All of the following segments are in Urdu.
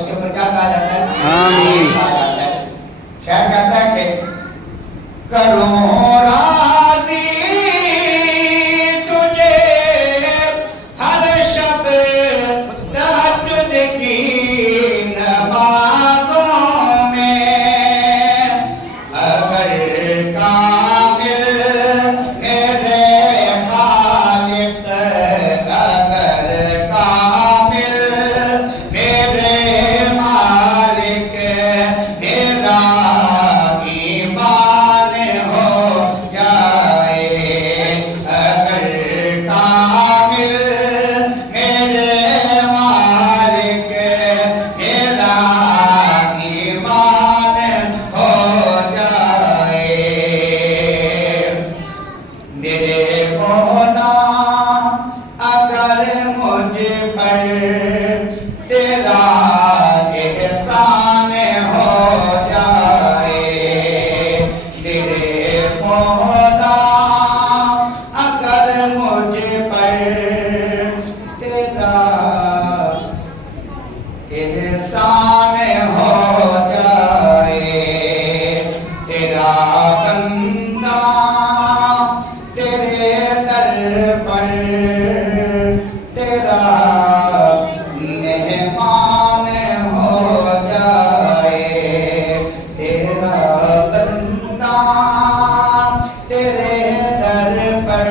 اس کے اوپر کیا کہا جاتا ہے؟ آمین۔ کہا جاتا ہے۔ شاعر کہتا ہے کہ کروں راضی تجھے ہر شب تہجد کی نمازوں میں، اگر کامل میرے خالق، اگر کامل میرے مالک، میرا ایمان ہو جائے، اگر کامل میرے مالک، میرا ایمان ہو جائے، میرے مولا اگر مجھ پر تیرا احسان ہو جائے، میرے مولا اگر مجھ پر تیرا احسان ہو جائے، تیرا بندہ تیرے در پر تیرا مہمان ہو جائے، تیرا بندہ تیرے در پر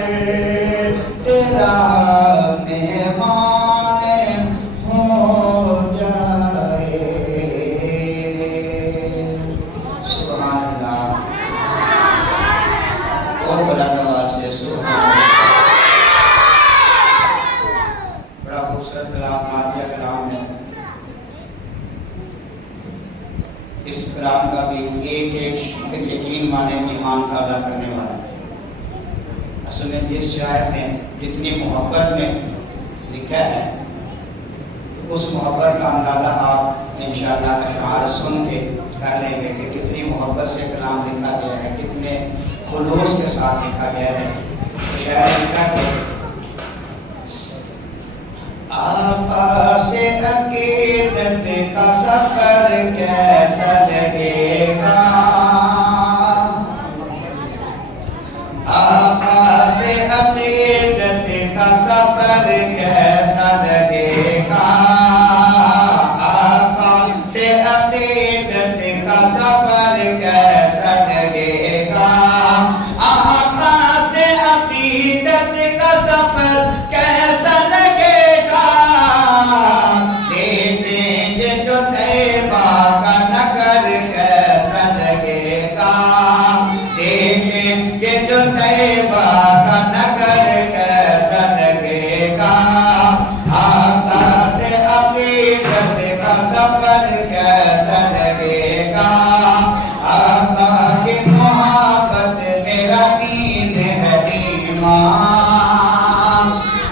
تیرا مہمان ہو جائے۔ سبحان اللہ، اور بلند آواز سے سبحان اللہ۔ بڑا خوبصورت کلام، مادیہ کلام ہے۔ اس کلام کا بھی ایک ایک یقین مانے ایمان کا ادا کرنے والا ہے۔ اصل میں اس شاعر نے جتنی محبت میں لکھا ہے، اس محبت کا اندازہ آپ انشاءاللہ اشعار سن کے کر لیں گے کہ کتنی محبت سے کلام لکھا گیا ہے، کتنے خلوص کے ساتھ لکھا گیا ہے۔ شاعر نے لکھا کہ آقا سے عقیدت کا سفر کیسا لگے گا، آقا سے عقیدت کا سفر کیسا لگے گا، آقا سے عقیدت کا سفر کیسا لگے گا، آقا سے عقیدت کا سفر کیسا لگے گا، دیکھیں گے جو طیبہ کا نگر کیسا لگے گا، دیکھیں گے جو طیبہ کا نگر کیسا لگے گا، آقا سے عقیدت کا سفر کیسا لگے گا، آقا کی محبت میرا دین ہے ایمان،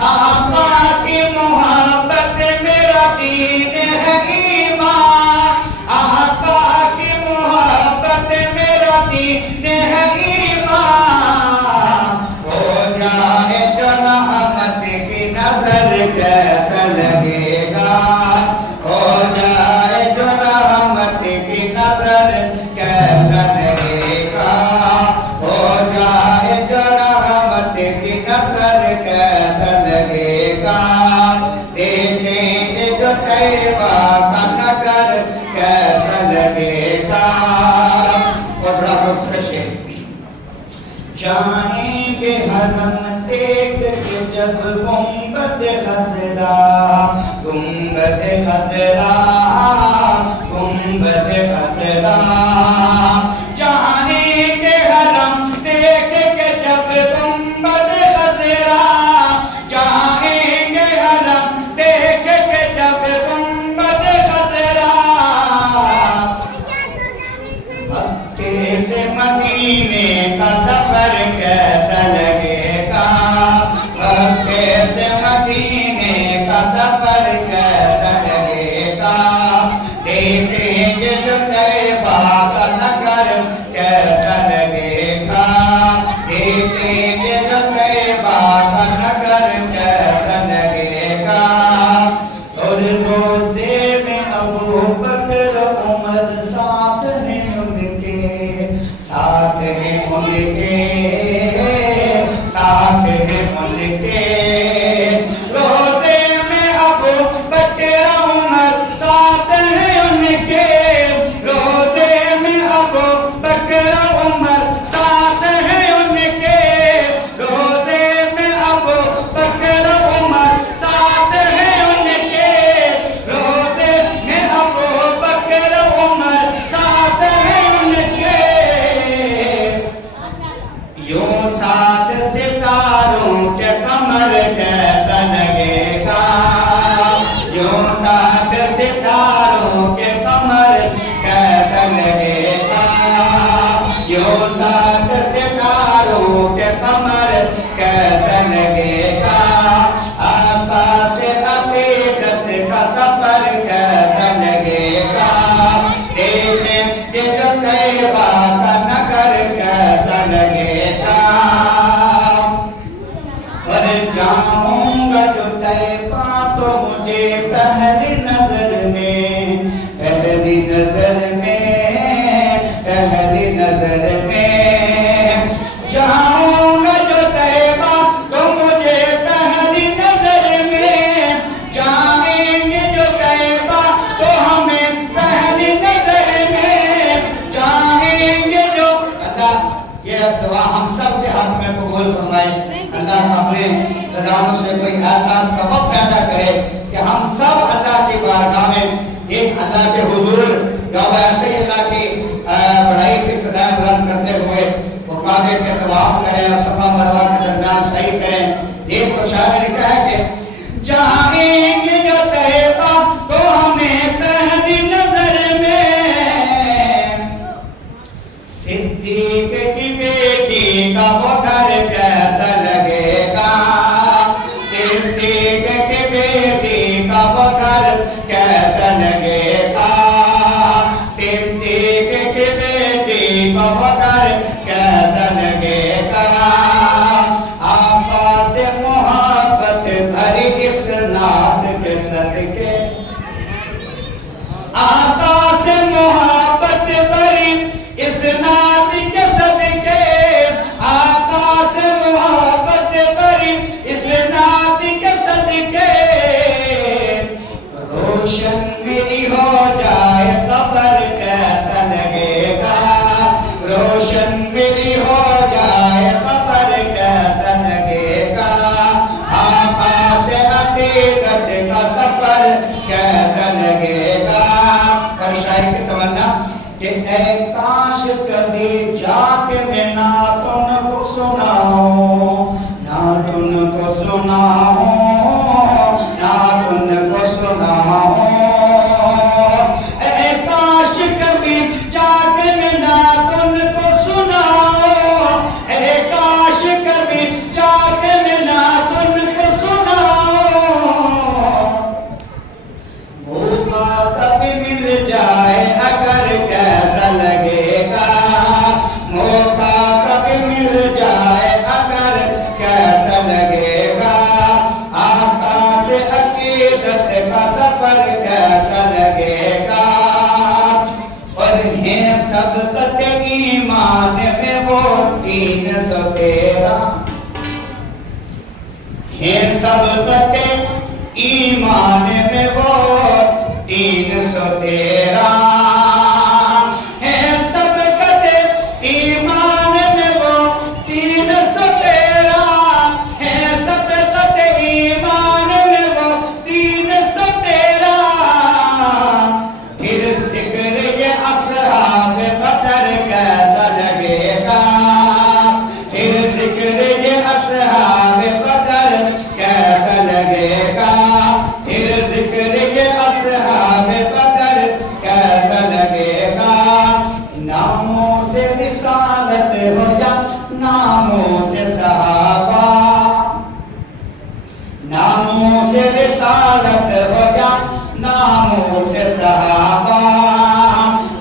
آقا کی محبت میرا دین ہے ایمان، آقا کی محبت میرا دین ہے ایمان، ہو جائے جو رحمت کی نظر کیسا لگے گا، ہو جائے جو رحمت کی نظر کیسا لگے گا، ہو جائے جو رحمت کی نظر کیسا لگے گا، دیکھیں گے جو طیبہ کا نگر کیسا لگے گا۔ اور رب فرشے جائیں گے حرم دیکھ کے جب گنبد خضرا، گنبد خضرا، گنبد خضرا، جائیں گے حرم دیکھ کے جب گنبد خضرا، جائیں گے حرم دیکھ کے جب گنبد خضرا، مکے سے مدینے کا سفر کیسا لگے گا، مکے سے مدینے کا سفر کیسا لگے گا، قبول فرمائے. اللہ اپنے رضاؤں سے کوئی ایسا سبب پیدا کرے کہ ہم سب اللہ کی بارگاہ میں ایک اللہ کے حضور جب ایسے ہی اللہ کی بڑائی کی صدائیں بلند کرتے ہوئے وہ کعبے کے طواف کریں اور صفا مروہ کے درمیان سعی کریں. یہ تو شاعر نے کہا ہے کہ جائیں گے جو طیبہ تو ہمیں پہلی نظر میں صدیق کی بیٹی کا وہ گھر کیسا لگے گا. صدیق کی بیٹی کا وہ گھر کیسا لگے گا. صدیق کی بیٹی کا وہ گھر کیسا لگے گا. آقا سے محبت بھری اس نعت کے صدقے. آقا سے محبت بھری اس نعت کے صدقے. آقا سے محبت بھری اس نعت کے صدقے. روشن میری ہو جائے قبر کیسا لگے گا. روشن میری ہو جائے قبر کیسا لگے گا. آقا سے عقیدت کا سفر کیسا لگے گا. اور شاعر کی تمنا کہ اے کاش کبھی جا کے میں نعتوں کو سناؤں. نعتوں کو سناؤں. نعتوں کو سناؤں. اے کاش کبھی جا کے میں نعتوں کو سناؤں. اے کاش کبھی جا کے میں نعتوں کو سناؤں. موقع کبھی مل جائے اگر کیسا لگے گا. موقع کبھی مل جائے اگر کیسا لگے گا. آقا سے عقیدت کا سفر کیسا لگے گا. اور ہیں سبقت ایمان میں وہ 313. ہیں سبقت ایمان میں وہ 313. ہیں سبقت ایمان میں وہ 313. ہیں سبقت ایمان میں وہ 313. پھر ذکر یہ اصحاب بدر کیسا لگے گا. پھر ذکر یہ اصحاب بدر کیسا لگے گا. پھر ذکر یہ اصحاب بدر کیسا لگے گا. ناموں سے رسالت ہو یا ناموں سے صحابہ. ناموں سے رسالت ہو یا ناموں سے صحابہ.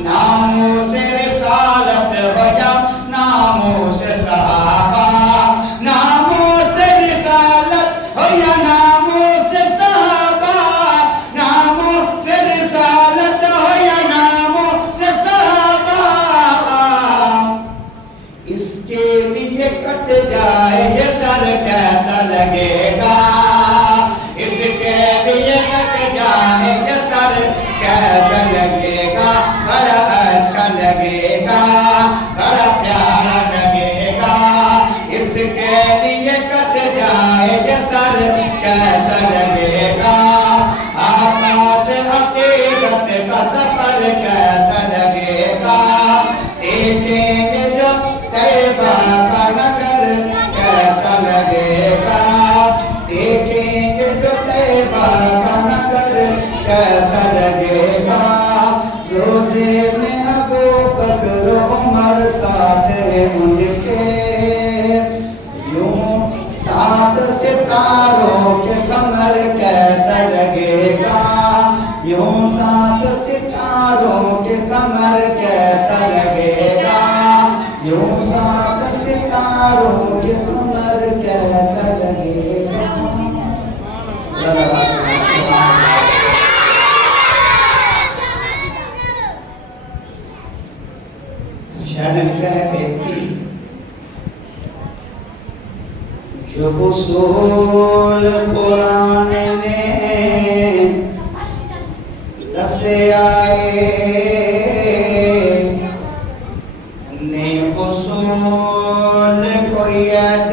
ناموں سے رسالت ہو یا ناموں سے صحابہ. ناموں سے رسالت ہو یا ناموں سے صحابہ. ناموں سے رسالت ہو یا ناموں سے صحابہ. اس کے لیے کٹ جائے یہ سر کیسا لگے گا. اس کے لیے کٹ جائے یہ سر کیسا لگے گا. بڑا اچھا لگے گا. بڑا پیارا لگے گا. اس کے لیے کٹ جائے یہ سر کیسا لگے گا. آقا سے عقیدت کا سفر کیسا لگے گا. دیکھیں گے جو طیبہ کا نگر کیسا لگے گا. دیکھیں گے جو طیبہ کا نگر کیسا لگے گا. روزے میں ابو بکر عمر ساتھ ان کے. یوں سات ستاروں کے قمر کیسا لگے گا. یوں سات ستاروں کے قمر کیسا لگے گا. یوں سات ستاروں کے قمر کیسا لگے گا. شاعر نے لکھا ہے کہ جو اصول قرآن نے دسے آئے نے اصول کو یاد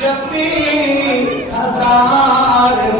26,000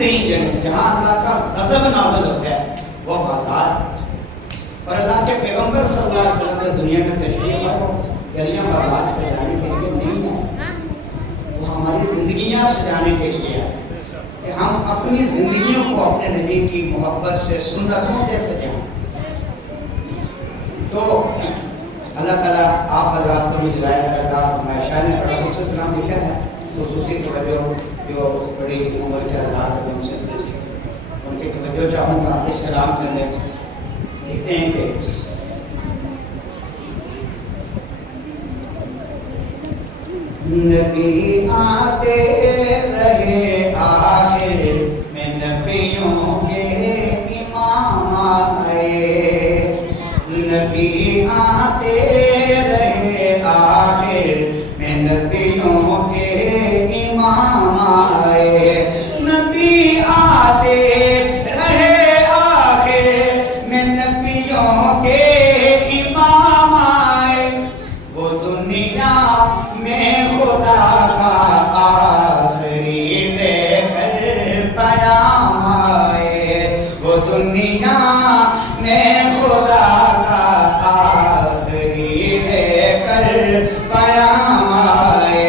ترین جگہ جہاں اللہ کا غضب نازل ہوتا ہے وہ بازار. اور اللہ کے پیغمبر صلی اللہ علیہ وسلم نے دنیا میں تشریف ہے وہ گلیاں بازار سجانے کے لیے نہیں ہے, وہ ہماری زندگیاں سجانے کے لیے ہے کہ ہم اپنی زندگیوں کو اپنے نبی کی محبت سے سنتوں سے سجائیں. تو اللہ تعالیٰ آپ حضرات کو بھی ہدایت عطا فرمائے. شاعر نے بڑا خوبصورت نام لکھا ہے, خصوصی توجہ جو بڑی عمر کے حضرات ہیں ان سے ان کی توجہ چاہوں گا اس کلام کے اندر. دیکھتے ہیں کہ نبی آتے رہے آخر میں نبیوں کے امام آئے. نبی آتے رہے آخر میں نبیوں کے امام آئے. نبی آتے رہے آخر میں نبیوں کے امام آئے. وہ دنیا میں خدا کا آخری لے کر پیام آئے. وہ دنیا میں خدا کا آخری لے کر پیام آئے.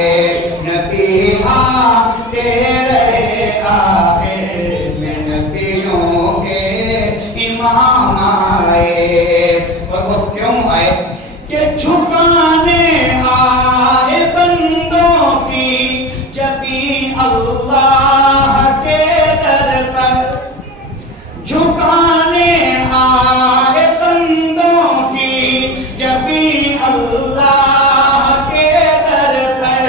نبی آتے رہے آخر میں نبیوں کے امام آئے. اور وہ کیوں آئے کہ جھکانے آئے بندوں کی جبیں اللہ کے در پر. جھکانے آئے بندوں کی جبیں اللہ کے در پر.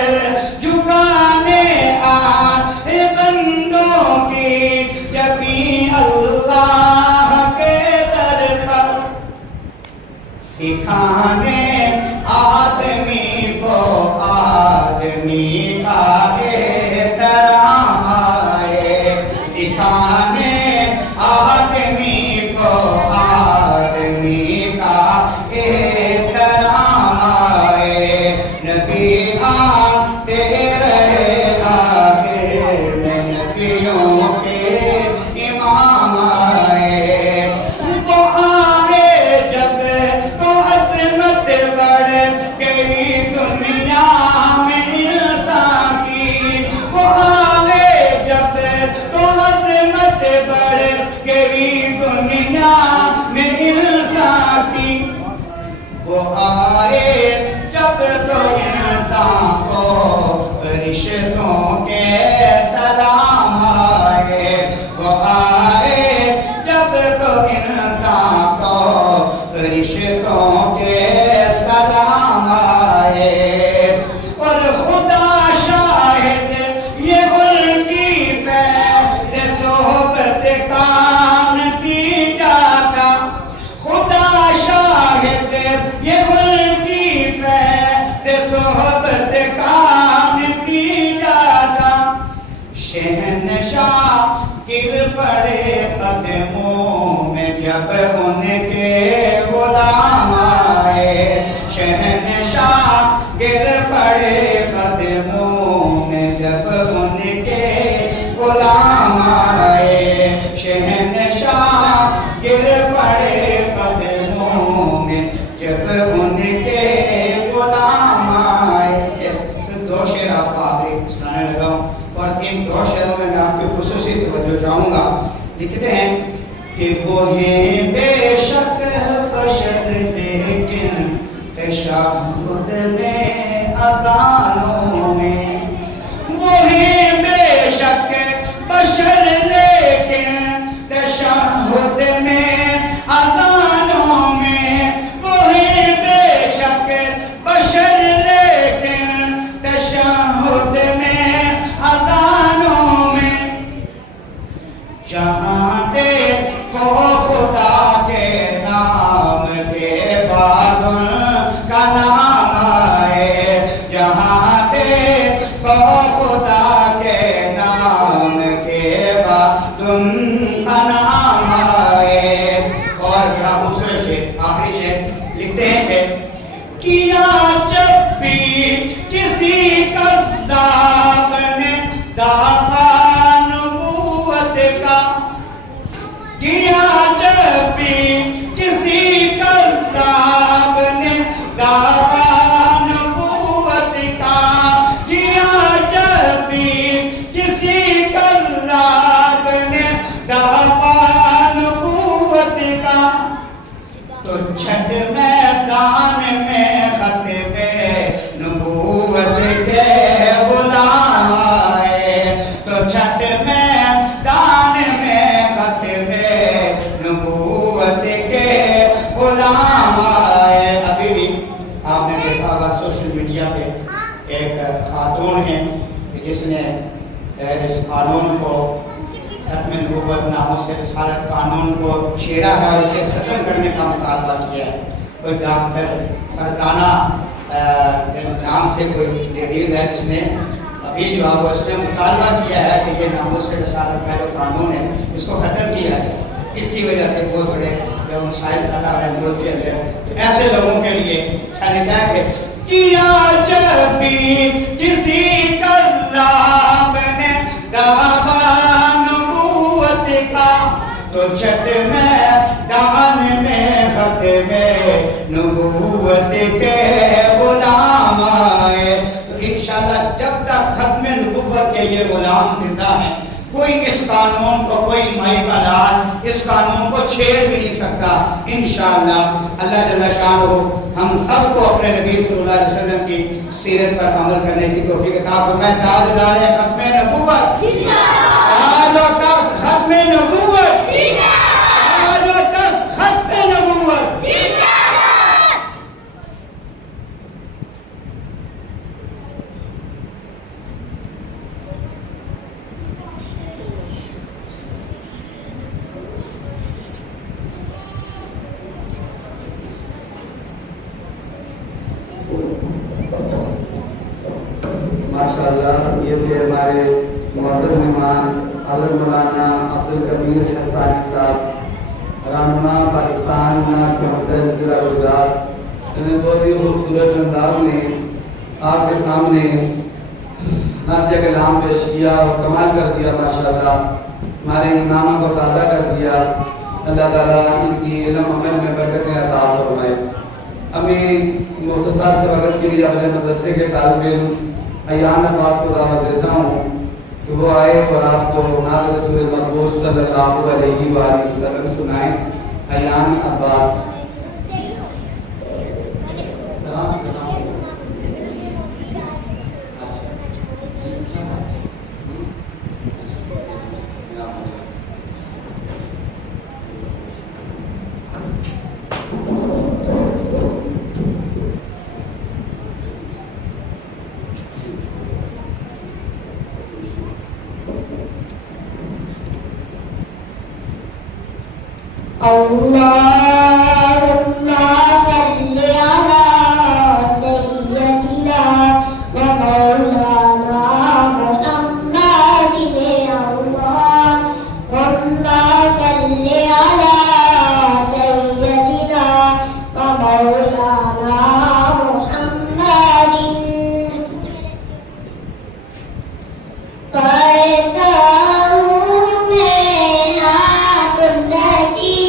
جھکانے آئے بندوں کی جبیں اللہ کے در پر. سکھانے آدمی کو آدمی کا احترام آئے. سکھانے آدمی کو آدمی کا احترام آئے. نبی آتے رہے آخر میں نبیوں کے امام آئے. وہ آئے جب تو عظمت بڑھ گئی دنیا میں انسان کی. وہ آئے جب تو عظمت بڑھ گئی دنیا میں انسان کی. وہ آئے جب تو انسان کو فرشتوں کے سلام آئے. وہ آئے جب تو انسان کو فرشتوں کے سلام آئے. اور خدا شاہد یہ ان کی فیض صحبت کام کی جاتا. خدا شاہد یہ ان کی فیض صحبت کام کی جاتا. شہنشاہ گر پڑے قدموں میں جب ان کے غلام آئے. شہنشاہ گر پڑے قدموں میں جب ان کے غلام آئے. شہنشاہ گر پڑے قدموں میں جب ان کے غلام آئے. اس کے دو شعر آپ کو آخری سنانے لگا ہوں اور ان دو شعروں میں آپ کی خصوصی توجہ چاہوں گا. لکھتے ہیں کہ وہ ہیں بے شک بشر لیکن تشہد میں اذانوں میں. وہ ہیں بے شک بشر لیکن تشہد میں اذانوں میں. وہ ہیں بے شک بشر لیکن تشہد میں اذانوں میں. جہاں دیکھو خدا کے نام کے بعد ان کا نام آئے. جہاں دیکھو خدا کے نام کے بعد ان کا نام آئے. اور بڑا خوبصورت شعر آخری شعر لکھتے ہیں کیا جب بھی کسی کذاب نے دعویٰ نبوت کہ جس نے اس قانون کو ختم نبوت ناموں سے رسالت قانون کو چھیڑا ہے اور اسے ختم کرنے کا مطالبہ کیا ہے. کوئی ڈاکٹر فرزانہ کے نام سے کوئی لیڈیز ہے جس نے ابھی جو ہے اس نے مطالبہ کیا ہے کہ یہ ناموں سے رسالت کا جو قانون ہے اس کو ختم کیا جائے. اس کی وجہ سے بہت بڑے جو مسائل پیدا ہو رہے ہیں ملک کے اندر. ایسے لوگوں کے لیے کیا جب بھی کسی کذاب نے دعویٰ نبوت کا تو چھٹ میں دامن میں ختم نبوت کے غلام آئے. تو انشاءاللہ جب تک ختم نبوت کے یہ غلام زندہ ہیں کوئی اس قانون کو کوئی مائی بلال اس قانون کو چھیڑ بھی نہیں سکتا. انشاءاللہ اللہ جل شانہ ہم سب کو اپنے نبی صلی اللہ علیہ وسلم کی سیرت پر عمل کرنے کی توفیق عطا فرمائے. تاجدار ختم نبوت آج تک ختم نبوت آج تک ختم نبوت. ماشاءاللہ یہ تھے ہمارے معزز مہمان حضرت مولانا عبدالکبیر حسانی صاحب رہنما پاکستان نعت محسن ضلع گجرات. انہیں بہت ہی خوبصورت انداز میں آپ کے سامنے نعت کلام پیش کیا اور کمال کر دیا. ماشاءاللہ ہمارے امامہ کو تازہ کر دیا. اللہ تعالیٰ ان کی علم عمل میں برکتیں عطا فرمائے. ہمیں مختصر سے وقت کے لیے اپنے مدرسے کے طالب علم ایان عباس کو دعوت دیتا ہوں کہ وہ آئے اور آپ کو نعت رسول مقبول صلی اللہ علیہ وآلہ وسلم سنائیں. ایان عباس. اللهم صل على سيدنا ومولانا محمد. اللهم صل على سيدنا ومولانا محمد. پڑھتا ہوں میں نعت النبی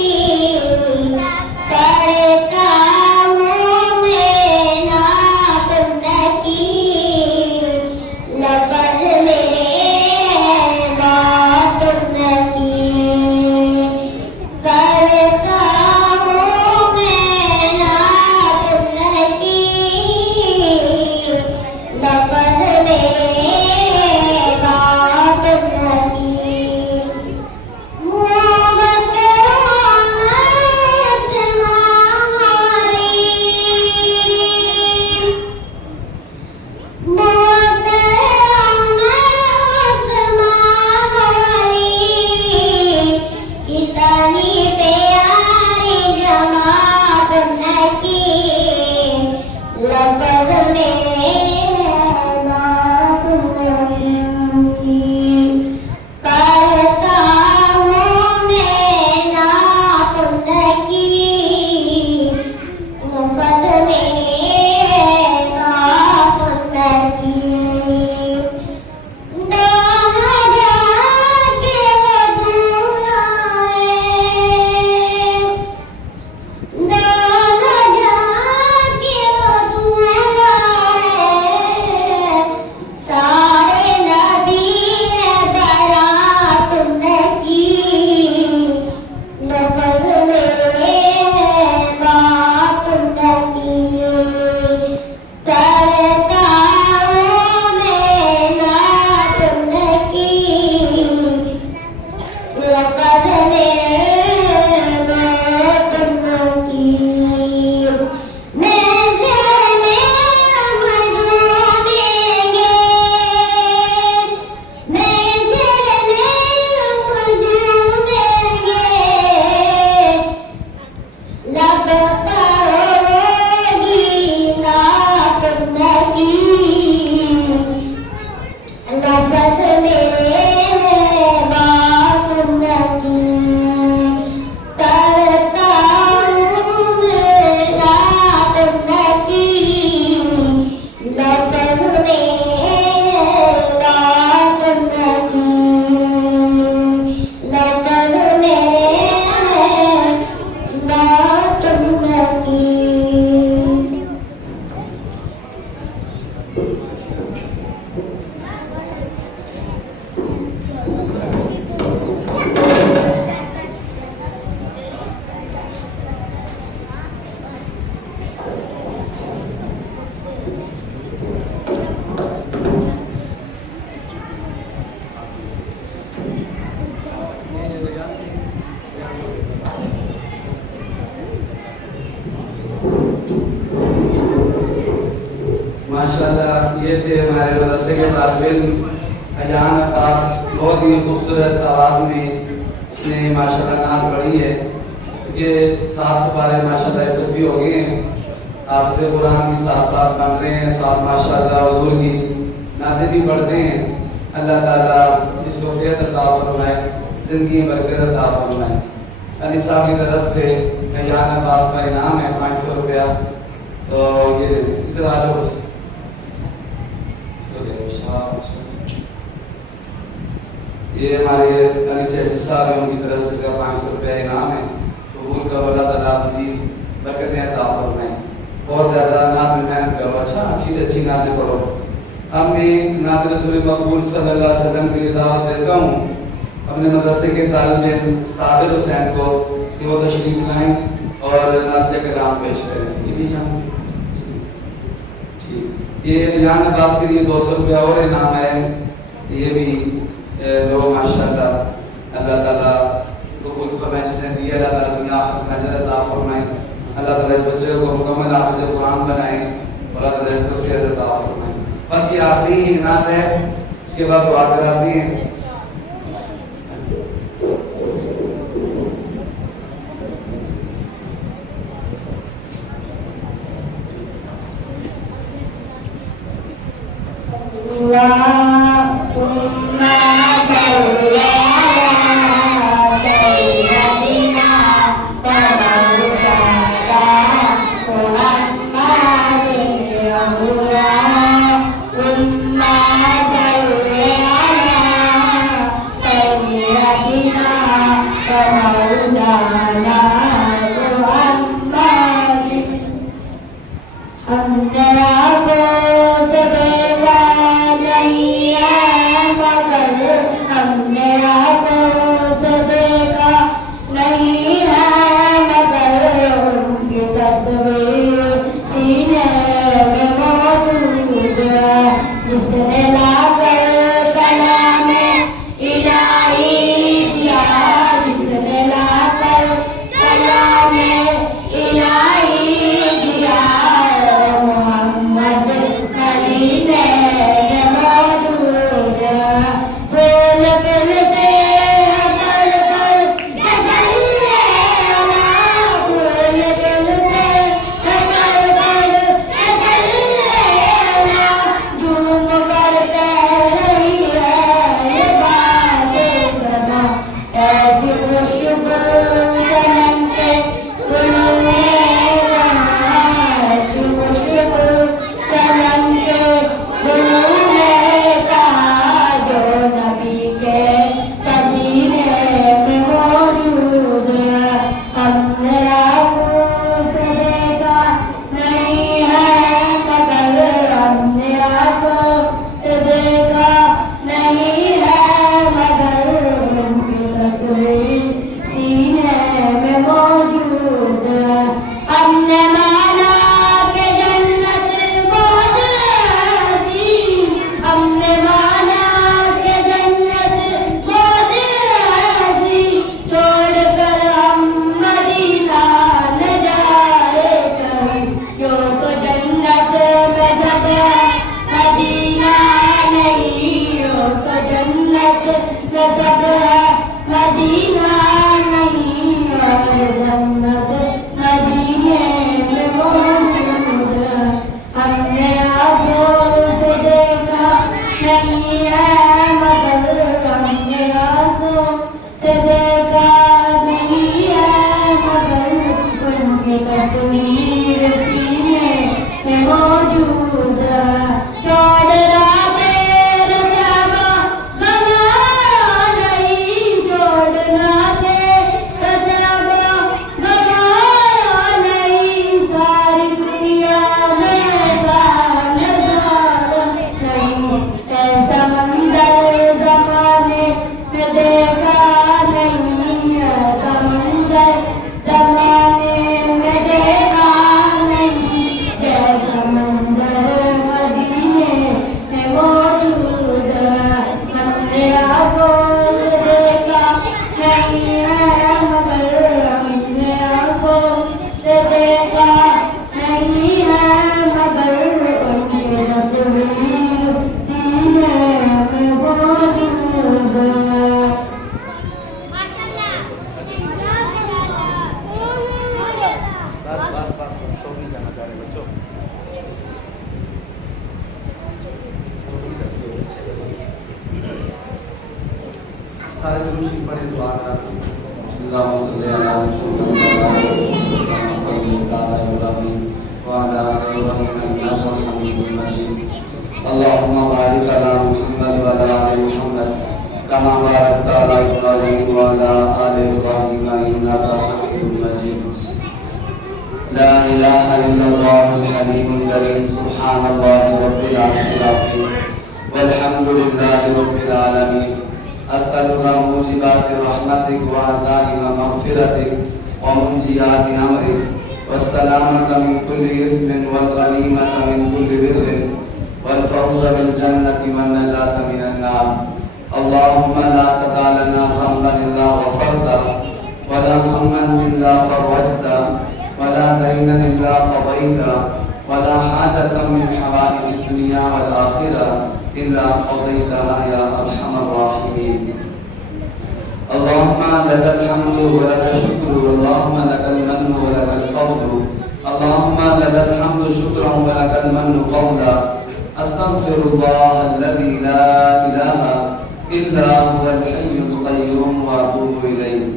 ہمارے مدرسے کے طالب علم ایان عباس بہت ہی خوبصورت آواز میں اس نے ماشاءاللہ نعت پڑھی ہے. یہ 7 سپارے ماشاءاللہ حفظ بھی ہو گئے ہیں, حافظ قرآن بھی ساتھ ساتھ بن رہے ہیں, ساتھ ماشاءاللہ حضور کی نعتیں بھی پڑھتے ہیں. اللہ تعالیٰ اس کو صحت عطا فرمائے, زندگی برکت عطا فرمائے. علی صاحب کی طرف سے ایان عباس کا انعام ہے 500 روپیہ. تو یہ ادھر آ جاؤ. یہ ہمارے علی سید صاحب ہیں, ان کی طرف سے 500 روپیہ انعام ہے. قبول کرو, اللہ تعالیٰ مزید برکتیں عطا فرمائے. بہت زیادہ نعت میں محنت کرو, اچھی سے اچھی نعتیں پڑھو. اب میں نعت رسول مقبول صلی اللہ علیہ وسلم کے لیے دعوت دیتا ہوں اپنے مدرسے کے طالب علم صابر حسین کو کہ وہ تشریف لائیں اور نعت کلام پیش کریں. یہ ایان عباس کے لیے 200 روپیہ اور انعام ہے. یہ بھی لوگ ماشاءاللہ اللہ تعالیٰ قبول فرمائے, جس نے دیا اللہ تعالیٰ دنیا آخرت میں اجر عطا فرمائے. اللہ تعالیٰ اس بچے کو مکمل حافظ قرآن بنائیں اور اللہ تعالیٰ اس کو صحت عطا فرمائے. بس یہ آخری نعت ہے, اس کے بعد دعا کراتے ہیں. Gama بڑی دعا کرتے ہیں اللهم صل على محمد وعلى آل ابراهيم وعلى آل ابراهيم انك حميد مجيد اللهم بارك على محمد وعلى آل محمد كما باركت على ابراهيم وعلى آل ابراهيم انك حميد مجيد لا اله الا الله الحليم الكريم سبحان الله رب العرش العظيم والحمد لله رب العالمين أسألك موجبات رحمتك وعزائم مغفرتك ومنجيات أمرك والسلامة من كل إثم والغنيمة من كل بر والفوز بالجنة والنجاة من النار اللهم لا تدع لنا ذنبا إلا غفرته ولا هما إلا فرجته ولا دينا إلا قضيته ولا حاجة من حوائج الدنيا والآخرة إلا قضيتها يا أرحم الراحمين اللهم لك الحمد ولك الشكر اللهم لك المن ولك الفضل اللهم لك الحمد شكرا ولك المن قولا أستغفر الله الذي لا إله إلا هو الحي القيوم وأتوب إليه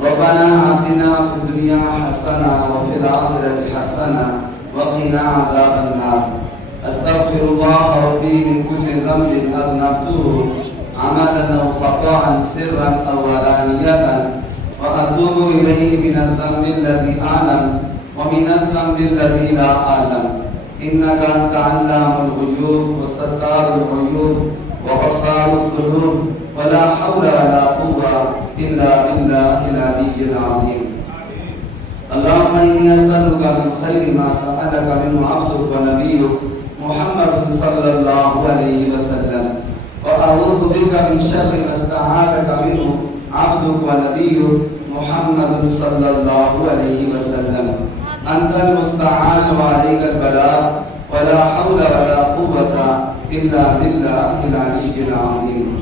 ربنا آتنا في الدنيا حسنة وفي الآخرة حسنة وقنا عذاب النار أستغفر الله ربي من كل ذنب أذنبته عمدا أو خطأ سرا أو علانية وأتوب إليه من الذنب الذي أعلم ومن الذنب الذي لا أعلم إنك أنت علام الغيوب وستار العيوب وغفار الذنوب ولا حول ولا قوة إلا بالله العلي العظيم اللهم إني أسألك من خير ما سألك منه عبدك ونبيك محمد صلى الله عليه وسلم وأعوذ بك من شر ما استعاذك منه عبدك ونبيك محمد صلى الله عليه وسلم أنت المستعان وعليك البلاغ ولا حول ولا قوة إلا بالله العلي العظيم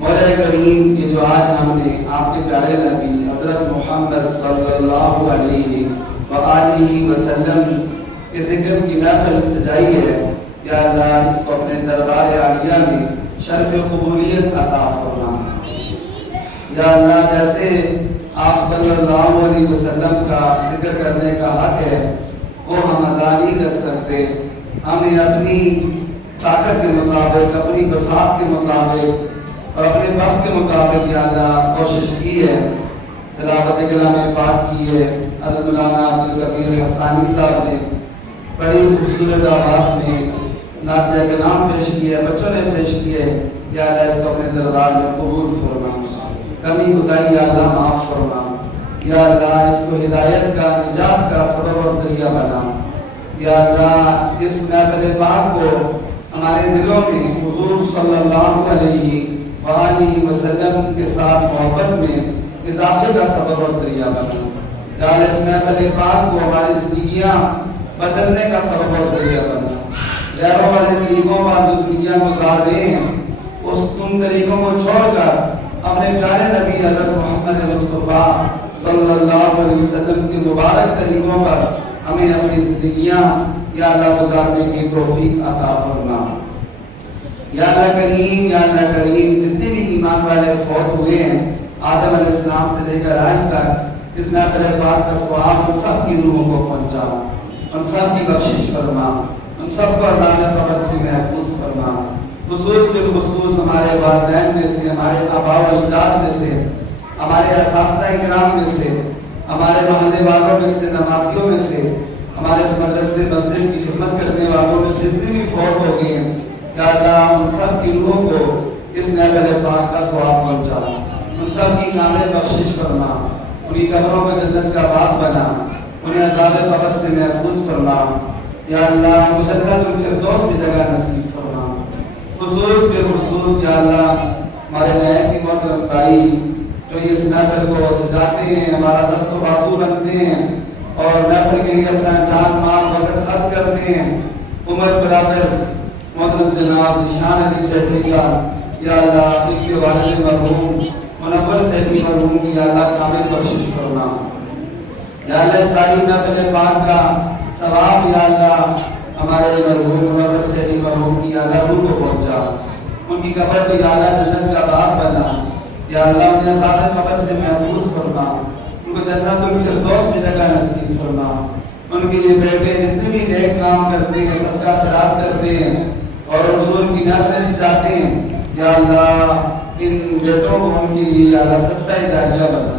مولا کریم یہ جو آج ہم نے آپ کے پیارے نبی حضرت محمد صلی اللہ علیہ وآلہ وسلم کے ذکر کی محفل سجائی ہے یا اللہ اس کو اپنے دربار عالیہ میں شرف قبولیت عطا فرما یا اللہ جیسے آپ صلی اللہ علیہ وسلم کا ذکر کرنے کا حق ہے وہ ہم ادا نہیں کر سکتے ہم نے اپنی طاقت کے مطابق اپنی بساط کے مطابق اور اپنے بس کے مطابق یا اللہ کوشش کی ہے تلاوت کلام پاک کی ہے حضرت مولانا عبدالکبیر حسانی صاحب نے بڑی خوبصورت آواز میں نعت کلام پیش کیا ہے بچوں نے پیش کیا ہے یا اللہ اس کو اپنے دربار میں قبول فرما کمی خدائی یا اللہ معاف فرما یا اللہ اس کو ہدایت کا نجات کا سبب اور ذریعہ بنا یا اللہ اس محفل پاک کو ہمارے دلوں میں حضور صلی اللہ علیہ وآلہ وسلم کے ساتھ محبت میں اضافے کا سبب اور ذریعہ بنا یا اللہ اس محفل پاک کو ہماری زندگیاں بدلنے کا سبب اور ذریعہ بنا غیروں والے طریقوں پر جو زندگیاں گزار رہے ہیں ان طریقوں کو چھوڑ کر اپنے پیارے نبی حضرت محمد مصطفیٰ صلی اللہ علیہ وسلم کے مبارک طریقوں پر ہمیں اپنی زندگیاں یا اللہ گزارنے کی توفیق عطا فرما یا اللہ کریم جتنے بھی ایمان والے فوت ہوئے ہیں آدم علیہ السلام سے لے کر آج تک اس محفل پاک کا ثواب ان سب کی روحوں کو پہنچا ان سب کی بخشش فرما ان سب کو عذاب قبر سے محفوظ فرما خصوص بالخصوص ہمارے والدین میں سے ہمارے آباء و اجداد میں سے ہمارے اساتذہ کرام میں سے ہمارے محلے والوں میں سے نمازیوں میں سے ہمارے اس مدرسے مسجد کی خدمت کرنے والوں میں سے جتنے بھی فوت ہو گئے ہیں یا اللہ ان سب کی روحوں کو اس محفل پاک کا ثواب پہنچا ان سب کی کامل بخشش فرما انہیں قبروں کو جنت کا باغ بنا انہیں عذاب قبر سے محفوظ فرما یا اللہ مجنت الفردوس کی جگہ نصیب فرما خصوص بالخصوص یا اللہ ہمارے نائب کی محترم بھائی جو اس محفل کو سجاتے ہیں ہمارا دست و بازو بنتے ہیں اور محفل کے لیے اپنا جان مال وقت خرچ کرتے ہیں عمر برادرز محترم جناب ذیشان علی سیٹھی صاحب یا اللہ ان کے والد مرحوم منور سیٹھی مرحوم کی یا اللہ کامل بخشش فرما یا اللہ ساری محفل پاک کا ثواب یا اللہ ہمارے مرحوم منور سیٹھی مرحوم کی یا اللہ روح کو پہنچا ان کی قبر کو یا اللہ جنت کا باغ بنا، یا اللہ انہیں عذاب قبر سے محفوظ فرما، ان کو جنت الفردوس میں جگہ نصیب فرما۔ ان کے یہ بیٹے جتنے بھی نیک کام کرتے ہیں، صدقہ خیرات کرتے ہیں اور حضور کی محفل سے جاتے ہیں، یا اللہ ان بیٹوں کو ان کے لیے یا اللہ صدقہ جاریہ بنا،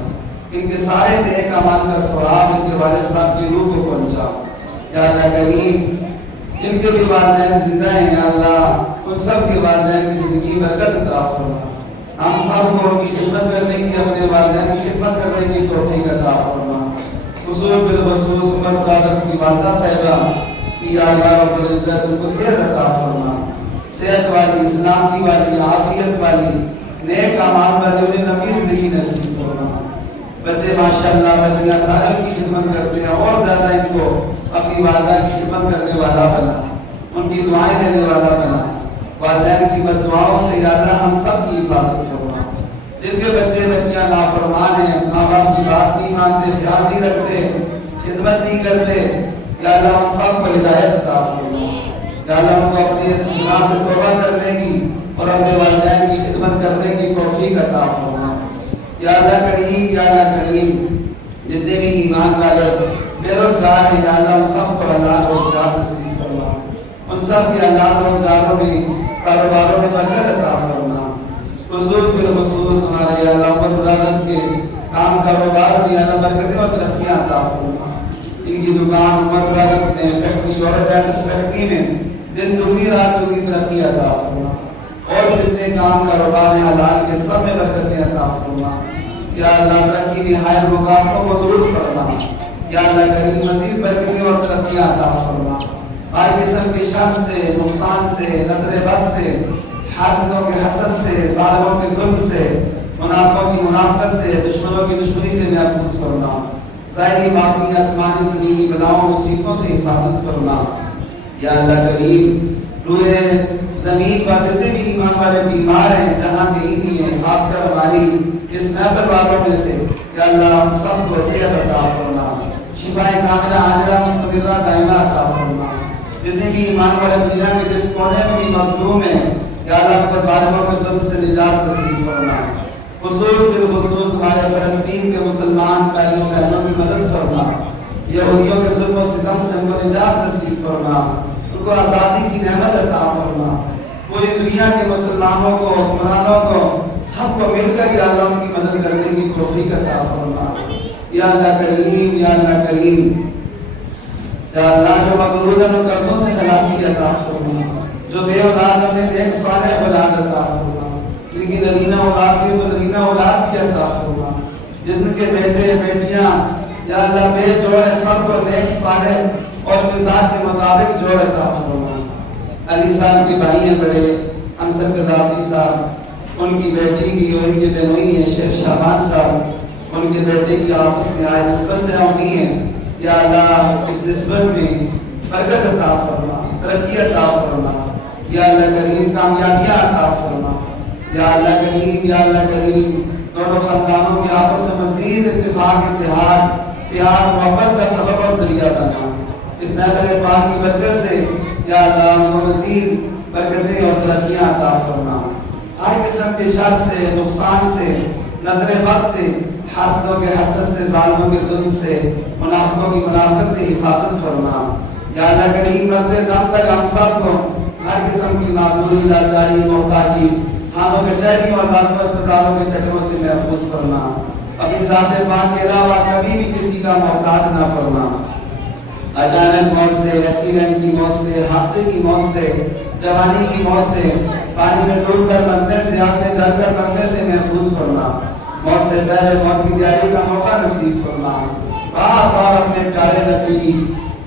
ان کے سارے نیک اعمال کا ثواب ان کے والد صاحب کی روح کو پہنچا۔ یا اللہ کریم جن کے بھی والدین زندہ ہیں، یا اللہ ان سب کے والدین کی زندگی برکت عطا فرما۔ ہم سب کو ان کی خدمت کرنے کی، اپنے والدین کی خدمت کرنے کی توفیق عطا فرما۔ خصوص بالخصوص عمر قادر کی والدہ صاحبہ کی یا اللہ رب العزت ان کو صحت عطا فرما، صحت والی، سلامتی والی، عافیت والی، نیک اعمال والی انہیں لمبی زندگی نصیب فرما۔ بچے ماشاءاللہ بچیاں سارے ان کی خدمت کرتے ہیں، اور زیادہ ان کو اپنی والدہ کی خدمت کرنے والا بنا، ان کی دعائیں دینے والا بنا۔ والدین کی بددعاؤں سے یا اللہ ہم سب کی حفاظت فرما۔ جن کے بچے بچیاں نافرمان ہیں، ماں باپ کی بات نہیں مانتے، خیال نہیں رکھتے، خدمت نہیں کرتے، یا اللہ ہم سب کو ہدایت عطا فرما۔ یا اللہ ہم کو اپنے اس گناہ سے توبہ کرنے کی اور اپنے والدین کی خدمت کرنے کی توفیق عطا فرما۔ یا اللہ کریم، یا اللہ کریم جتنے بھی ایمان والے بے روزگار ہیں، یا اللہ ہم سب کو اللہ روزگار نصیب فرما، ان سب کے اللہ روزگاروں میں، کاروباروں میں برکت عطا فرما۔ خصوص بالخصوص ہمارے یا اللہ برادرز کے کام کاروبار میں یا اللہ برکتیں اور ترقیاں عطا فرما۔ ان کی دکان عمر برادرز میں، فیکٹری یورپ ڈینٹس فیکٹری میں دن دگنی رات دگنی ترقی عطا فرما، اور جتنے کام کاروبار ہیں حلال کے سب میں برکتیں عطا فرما۔ یا اللہ ترقی نہایت رکاوٹوں کو دور فرما۔ یا اللہ کریم مزید برکتیں اور ترقیاں عطا فرما۔ ہر قسم کے شر سے، نقصان سے، نظر بد سے، حاسدوں کے حسد سے، ظالموں کے ظلم سے، منافقوں کی منافقت سے، دشمنوں کی دشمنی سے محفوظ فرما۔ ظاہری باطنی آسمانی زمینی بلاؤں مصیبتوں سے حفاظت فرما۔ یا اللہ کریم روئے زمین پر جتنے بھی ایمان والے بیمار ہیں، جہاں کہیں بھی ہیں، خاص کر ہماری اس محفل والوں میں سے، یا اللہ ہم سب کو صحت عطا فرما، شفا کاملہ عاجلہ مستمرہ دائمہ عطا فرما۔ جتنے بھی ایمان والے دنیا میں جس کونے میں بھی مظلوم ہیں، یا اللہ کو ظالموں کے ظلم سے نجات نصیب فرما۔ خصوص بالخصوص ہمارے فلسطین کے مسلمان بھائیوں بہنوں کی مدد فرما، یہودیوں کے ظلم و ستم سے ان کو نجات نصیب فرما، ان کو آزادی کی نعمت عطا فرما۔ پوری دنیا کے مسلمانوں کو، حکمرانوں کو، سب کو مل کر یا اللہ ان کی مدد کرنے کی توفیق عطا فرما۔ یا اللہ کریم، یا اللہ کریم، یا اللہ جو مقروض ہیں ان قرضوں سے خلاصی عطا فرما، جو بے اولاد ہیں انہیں نیک صالح اولاد عطا فرما، لیکن نرینہ اولاد بھی تو نرینہ اولاد بھی عطا فرما، جن کے بیٹے بیٹیاں یا اللہ بے جوڑ ہے سب کو نیک صالح اور مزاج کے مطابق جوڑ عطا فرما۔ علی صاحب کے بھائی ہیں بڑے انصر قذافی صاحب، ان کی بیٹی کی اور ان کے بہنوئی ہیں شیخ شعبان صاحب، ان کے بیٹے کی آپس میں آئے نسبت ہوئی ہیں، یا اللہ اس نسبت میں برکت عطا فرما، ترقی عطا فرما، یا اللہ کریم کامیابیاں عطا فرما۔ یا اللہ کریم، یا اللہ کریم دونوں خاندانوں کے آپس میں مزید اتفاق، اتحاد، پیار، محبت کا سبب اور ذریعہ بنا۔ اس نظر پاک کی برکت سے یا اللہ ان کو مزید برکتیں اور ترقیاں عطا فرما۔ ہر قسم کے شر سے، نقصان سے، نظر بد سے، حاسدوں کے حسد سے، ظالموں کے ظلم سے، منافقوں کی منافقت سے حفاظت فرما۔ یا اللہ کریم مرتے دم تک ہم سب کو ہر قسم کی معذوری، لاچاری، محتاجی، ہاتھوں کے چہری اور راتوں اسپتالوں کے چکروں سے محفوظ فرما۔ اپنی ذات پاک کے علاوہ کبھی بھی کسی کا محتاج نہ فرما۔ اچانک موت سے، ایکسیڈنٹ کی موت سے، حادثے کی موت سے، جوانی کی موت سے، پانی میں ڈوب کر مرنے سے، آگ میں جل کر مرنے سے محفوظ فرما۔ موت سے پہلے موت کی تیاری کا موقع نصیب فرما۔ بار بار اپنے پیارے نبی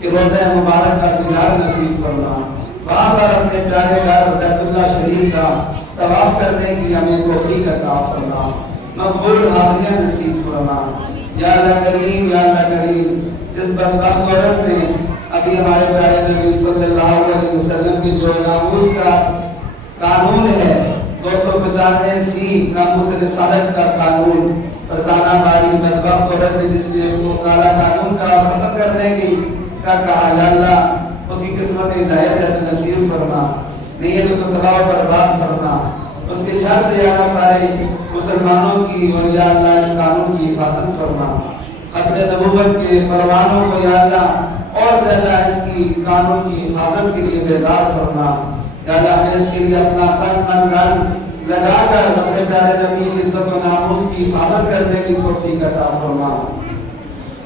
کے روضہ مبارک کا دیدار نصیب فرما۔ بار بار اپنے پیارے گھر بیت اللہ شریف کا طواف کرنے کی ہمیں توفیق عطا فرما، مقبول حاضریاں نصیب فرما۔ یا اللہ کریم، یا اللہ کریم جس بدبخت عورت نے ابھی ہمارے پیارے نبی صلی اللہ علیہ وسلم کی جو ناموس کا قانون ہے 295 ناموس رسالت کا قانون، فرزانہ باری بدبخت عورت نے جس نے اس کو کالا قانون کا ختم کرنے کی کا کہا، یا اللہ اس کی قسمت ہدایت نصیب فرما۔ نیت کو تباہ و برباد کرنا، اس کے شر سے یا اللہ سارے مسلمانوں کی اور یا اللہ اس قانون کی حفاظت کرنا، اپنے نبوت کے پروانوں کو یا اللہ اور زیادہ اس کی قانون کی حفاظت کے لیے بیدار کرنا، یا اللہ ہمیں اس کے لیے اپنا تن من دھن لگا کر اپنے پیارے نبی کی عزت و ناموس کی حفاظت کرنے کی توفیق عطا فرما۔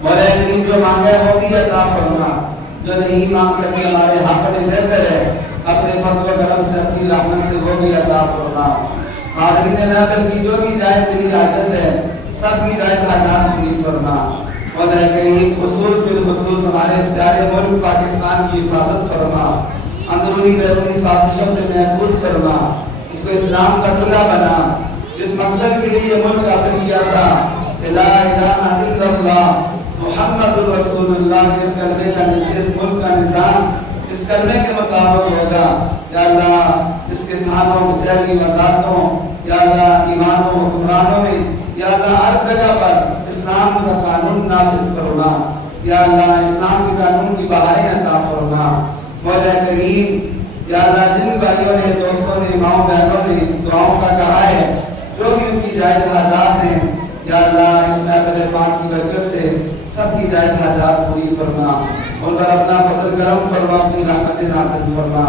مولا کریم جو مانگے وہ بھی عطا فرما، جو نہیں مانگ سکے ہمارے حق میں بہتر ہے، اپنے فضل و کرم سے اپنی رحمت سے وہ بھی عطا فرما۔ حاضرین نافل کی جو بھی جائز دلی حاجت ہے سب کی جائز حاجات پوری فرما۔ مولا کریم خصوص بالخصوص ہمارے اس پیارے ملک پاکستان کی حفاظت فرما، اندرونی بیرونی سازشوں سے محفوظ فرما، اس کو اسلام کا قلعہ بنا، جس مقصد کے لیے یہ ملک حاصل کیا تھا لا الہ الا اللہ محمد رسول اللہ، اس کلمے کا اس ملک کا نظام اس کلمے کے مطابق ہوگا۔ یا اللہ اس کے تھانوں کچہری وزارتوں یا اللہ ایمانوں حکمرانوں میں یا اللہ ہر جگہ پر اسلام کا قانون نافذ فرما، یا اللہ اسلام کے قانون کی بہائیں عطا فرما۔ مولا کریم یا اللہ جن بھائیوں نے دوستوں نے ماؤں بہنوں نے دعاؤں کا کہا ہے، جو بھی ان کی جائز حاجات ہیں یا اللہ اس محفل پاک کی برکت سے سب کی جائز حاجات پوری فرما، ان پر اپنا فضل کرم فرما، اپنی رحمت نازل فرما۔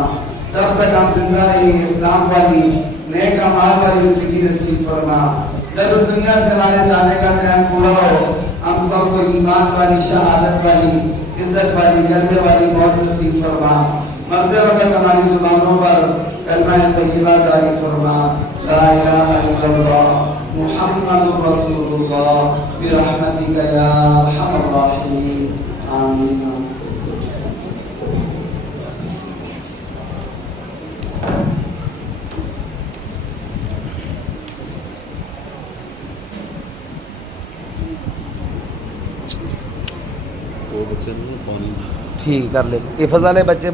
جب تک ہم زندہ رہیں اسلام والی نیک اعمال والی زندگی نصیب فرما، جب اس دنیا سے ہمارے جانے کا ٹائم پورا ہو ہم سب کو ایمان والی شہادت والی عزت والی غلبے والی موت نصیب فرما۔ مرتے وقت ہماری زبانوں پر کلمہ طیبہ جاری فرما، لا الہ الا اللہ محمد رسول اللہ برحمتک یا ارحم الراحمین، آمین۔ ٹھیک کر لے، حفظ والے بچے